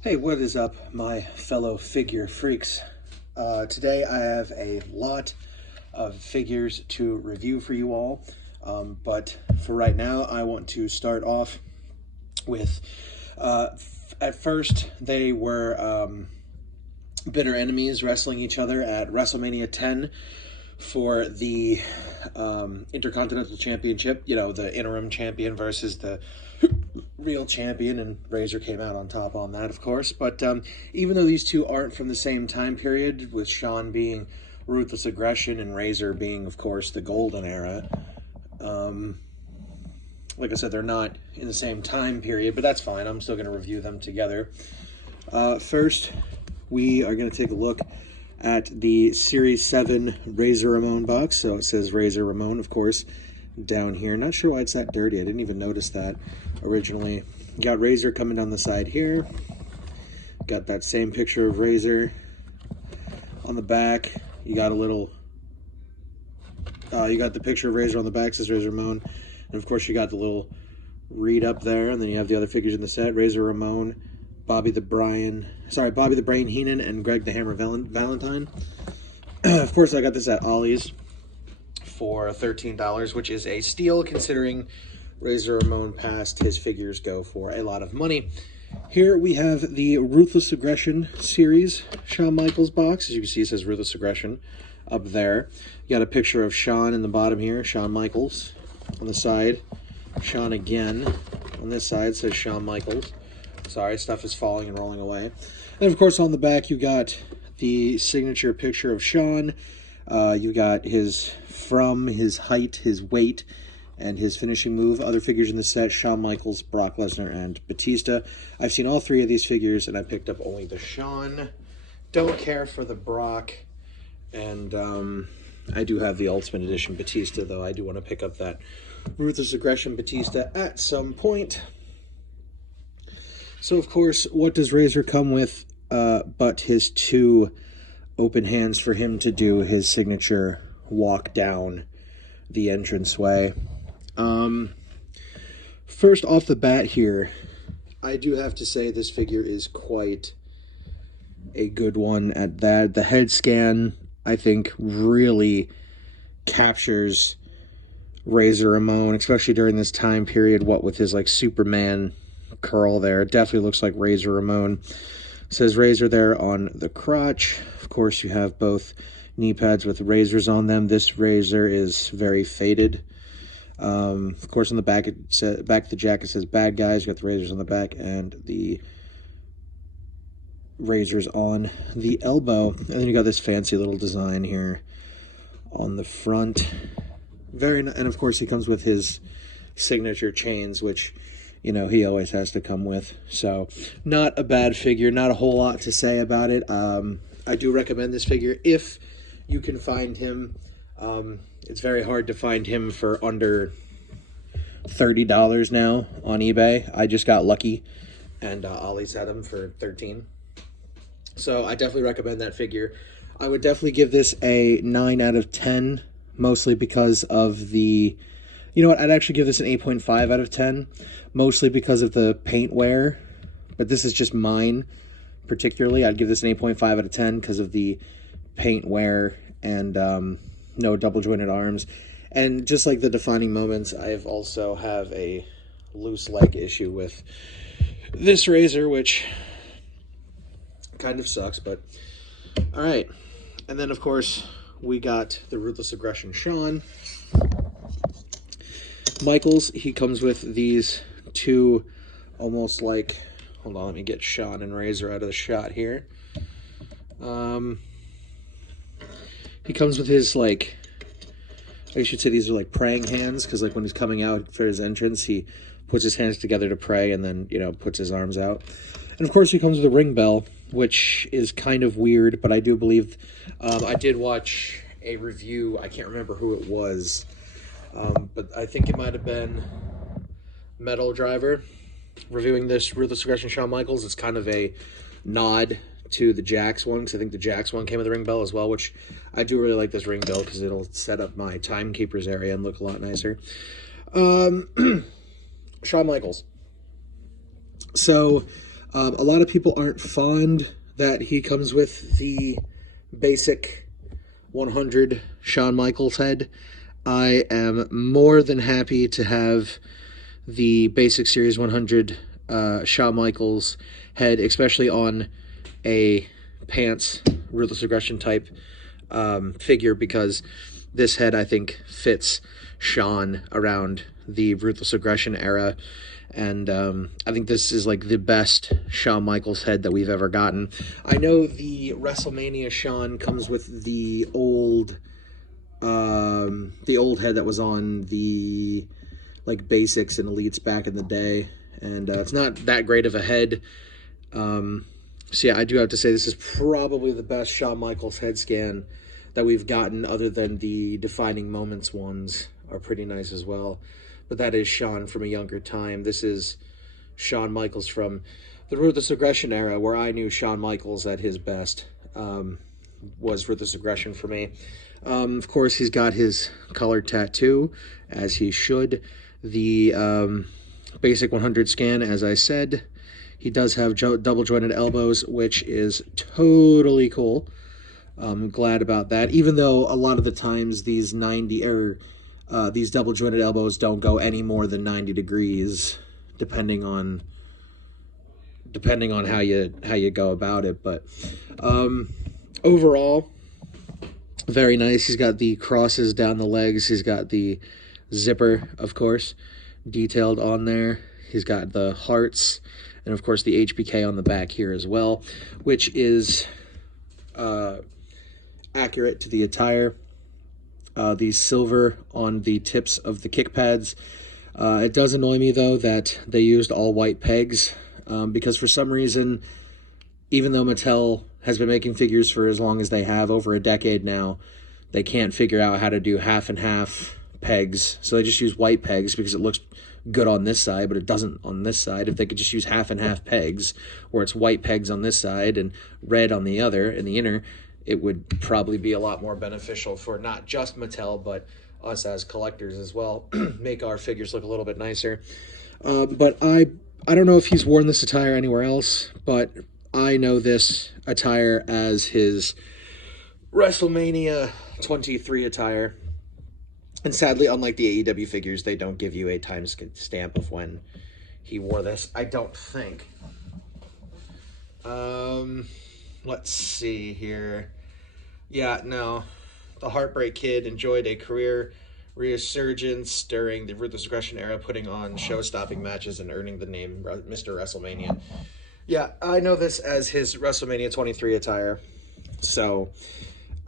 Hey, what is up, my fellow figure freaks? Today I have a lot of figures to review for you all, but for right now I want to start off with, at first they were bitter enemies wrestling each other at WrestleMania 10 for the Intercontinental Championship, you know, the interim champion versus the real champion, and Razor came out on top on that, of course. But even though these two aren't from the same time period, with Shawn being Ruthless Aggression and Razor being, of course, the Golden Era, like I said, they're not in the same time period, but that's fine. I'm still going to review them together. First, we are going to take a look at the Series 7 Razor Ramon box. So it says Razor Ramon, of course, down here. Not sure why it's that dirty. I didn't even notice that originally. Got Razor coming down the side here. Got that same picture of Razor on the back. You got a little, you got the picture of Razor on the back, says Razor Ramon. And of course you got the little read up there, and then you have the other figures in the set. Razor Ramon, Bobby the Brain Heenan, and Greg the Hammer Valentine. Of course, I got this at Ollie's for $13, which is a steal considering Razor Ramon past his figures go for a lot of money. Here we have the Ruthless Aggression series Shawn Michaels box. As you can see, it says Ruthless Aggression up there. You got a picture of Shawn in the bottom here, Shawn Michaels. On the side, Shawn again. On this side, it says Shawn Michaels. Sorry, stuff is falling and rolling away. And of course, on the back, you got the signature picture of Shawn. You got his height, his weight, and his finishing move. Other figures in the set: Shawn Michaels, Brock Lesnar, and Batista. I've seen all three of these figures, and I picked up only the Shawn. Don't care for the Brock, and I do have the Ultimate Edition Batista, though I do want to pick up that Ruthless Aggression Batista at some point. So, of course, what does Razor come with but his two open hands for him to do his signature walk down the entranceway? First off the bat here, I do have to say this figure is quite a good one at that. The head scan, I think, really captures Razor Ramon, especially during this time period, what with his like Superman curl there. It definitely looks like Razor Ramon. It says Razor there on the crotch. Of course, you have both knee pads with razors on them. This Razor is very faded. Of course, on the back, back of the jacket says bad guys. You got the razors on the back and the razors on the elbow. And then you got this fancy little design here on the front. And of course, he comes with his signature chains, which, you know, he always has to come with. So, not a bad figure. Not a whole lot to say about it. I do recommend this figure if you can find him. It's very hard to find him for under $30 now on eBay. I just got lucky, and Ollie's had him for $13. So I definitely recommend that figure. I would definitely give this a 9 out of 10, mostly because of the... You know what? I'd actually give this an 8.5 out of 10, mostly because of the paint wear. But this is just mine, particularly. I'd give this an 8.5 out of 10 because of the paint wear and no double jointed arms. And just like the defining moments, I also have a loose leg issue with this Razor, which kind of sucks, but all right. And then, of course, we got the Ruthless Aggression Shawn Michaels. He comes with these two almost like, hold on, let me get Shawn and Razor out of the shot here. He comes with his, like, I should say these are like praying hands, because like when he's coming out for his entrance, he puts his hands together to pray and then, you know, puts his arms out. And of course he comes with a ring bell, which is kind of weird, but I do believe, I did watch a review, I can't remember who it was, but I think it might have been Metal Driver reviewing this Ruthless Aggression Shawn Michaels. It's kind of a nod to the Jax one, because I think the Jax one came with a ring bell as well, which I do really like this ring bell because it'll set up my timekeepers area and look a lot nicer. Shawn Michaels. So A lot of people aren't fond that he comes with the basic 100 Shawn Michaels head. I am more than happy to have the basic Series 100 Shawn Michaels head, especially on a pants Ruthless Aggression type figure, because this head, I think, fits Shawn around the Ruthless Aggression era. And I think this is like the best Shawn Michaels head that we've ever gotten. I know the WrestleMania Shawn comes with the old head that was on the like basics and elites back in the day, and it's not that great of a head. So yeah, I do have to say this is probably the best Shawn Michaels head scan that we've gotten, other than the Defining Moments ones are pretty nice as well. But that is Shawn from a younger time. This is Shawn Michaels from the Ruthless Aggression era, where I knew Shawn Michaels at his best. Was Ruthless Aggression for me. Of course, he's got his colored tattoo, as he should. The basic 100 scan, as I said. He does have double jointed elbows, which is totally cool. I'm glad about that, even though a lot of the times these these double jointed elbows don't go any more than 90 degrees, depending on how you go about it. But overall, very nice. He's got the crosses down the legs. He's got the zipper, of course, detailed on there. He's got the hearts, and of course the HBK on the back here as well, which is accurate to the attire. The silver on the tips of the kick pads. It does annoy me, though, that they used all white pegs, because for some reason, even though Mattel has been making figures for as long as they have, over a decade now, they can't figure out how to do half and half pegs. So they just use white pegs because it looks good on this side, but it doesn't on this side. If they could just use half and half pegs, where it's white pegs on this side and red on the other, in the inner, it would probably be a lot more beneficial for not just Mattel, but us as collectors as well. Make our figures look a little bit nicer. But I don't know if he's worn this attire anywhere else, but I know this attire as his WrestleMania 23 attire. And sadly, unlike the AEW figures, they don't give you a time stamp of when he wore this, I don't think. Let's see here. Yeah, no. The Heartbreak Kid enjoyed a career resurgence during the Ruthless Aggression era, putting on show-stopping matches and earning the name Mr. WrestleMania. Yeah, I know this as his WrestleMania 23 attire. So,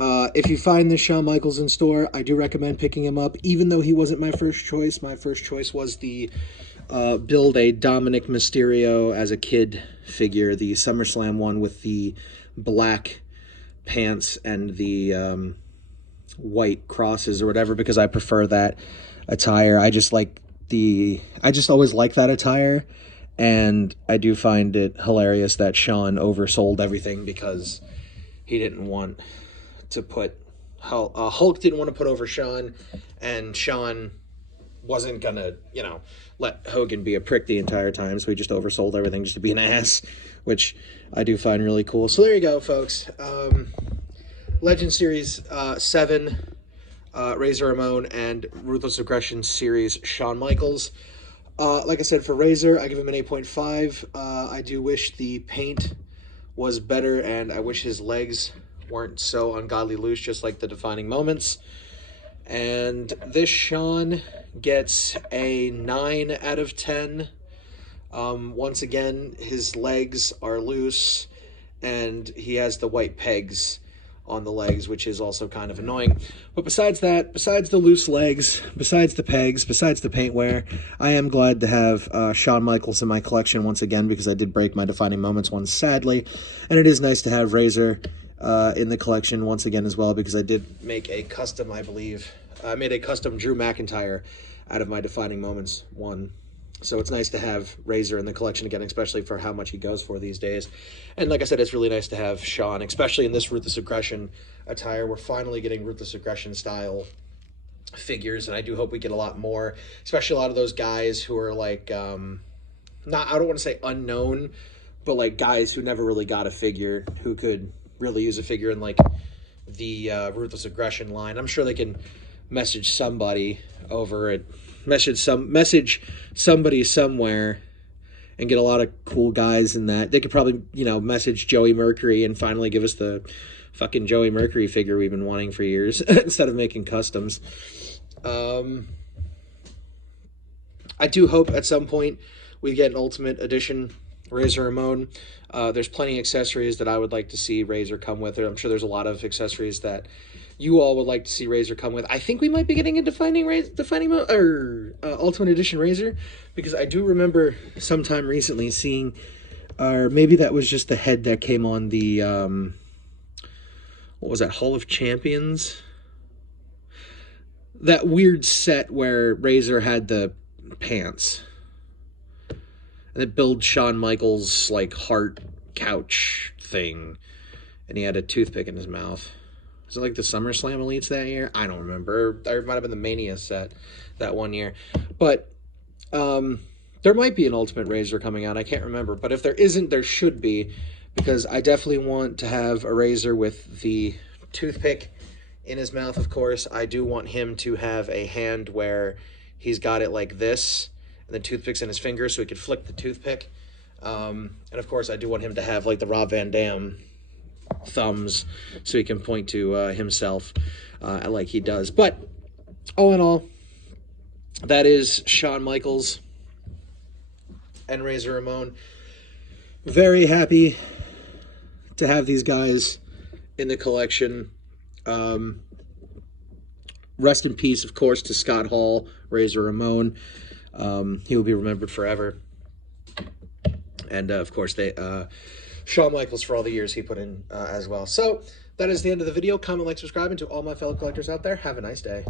if you find this Shawn Michaels in store, I do recommend picking him up, even though he wasn't my first choice. My first choice was the build a Dominic Mysterio as a kid figure, the SummerSlam one with the black pants and the white crosses or whatever, because I prefer that attire. I just always like that attire, and I do find it hilarious that Shawn oversold everything because he didn't want to put Hulk didn't want to put over Shawn, and Shawn wasn't gonna let Hogan be a prick the entire time, so he just oversold everything just to be an ass, which I do find really cool. So there you go, folks. Legend Series 7, Razor Ramon, and Ruthless Aggression Series Shawn Michaels. Like I said, for Razor, I give him an 8.5. I do wish the paint was better, and I wish his legs weren't so ungodly loose, just like the Defining Moments. And this Shawn gets a 9 out of 10. Once again, his legs are loose, and he has the white pegs on the legs, which is also kind of annoying. But besides that, besides the loose legs, besides the pegs, besides the paint wear, I am glad to have Shawn Michaels in my collection once again, because I did break my Defining Moments one, sadly. And it is nice to have Razor in the collection once again as well, because I did make a custom, I believe. I made a custom Drew McIntyre out of my Defining Moments one. So it's nice to have Razor in the collection again, especially for how much he goes for these days. And like I said, it's really nice to have Shawn, especially in this Ruthless Aggression attire. We're finally getting Ruthless Aggression style figures, and I do hope we get a lot more, especially a lot of those guys who are like, I don't want to say unknown, but like guys who never really got a figure, who could really use a figure in like the Ruthless Aggression line. I'm sure they can message somebody over it, message somebody somewhere, and get a lot of cool guys in that. They could probably, you know, message Joey Mercury and finally give us the fucking Joey Mercury figure we've been wanting for years instead of making customs. I do hope at some point we get an Ultimate Edition Razor Ramon. There's plenty of accessories that I would like to see Razor come with. I'm sure there's a lot of accessories that you all would like to see Razor come with. I think we might be getting a defining Ultimate Edition Razor, because I do remember sometime recently seeing, or maybe that was just the head that came on the what was that, Hall of Champions? That weird set where Razor had the pants. And it built Shawn Michaels' like heart couch thing. And he had a toothpick in his mouth. Was it like the SummerSlam Elites that year? I don't remember. Or it might have been the Mania set that one year. But there might be an Ultimate Razor coming out. I can't remember. But if there isn't, there should be. Because I definitely want to have a Razor with the toothpick in his mouth, of course. I do want him to have a hand where he's got it like this, and the toothpick's in his finger so he could flick the toothpick. And of course, I do want him to have like the Rob Van Dam thumbs so he can point to himself like he does. But all in all, that is Shawn Michaels and Razor Ramon. Very happy to have these guys in the collection. Rest in peace, of course, to Scott Hall, Razor Ramon. He will be remembered forever. And, of course, Shawn Michaels for all the years he put in as well. So, that is the end of the video. Comment, like, subscribe, and to all my fellow collectors out there, have a nice day.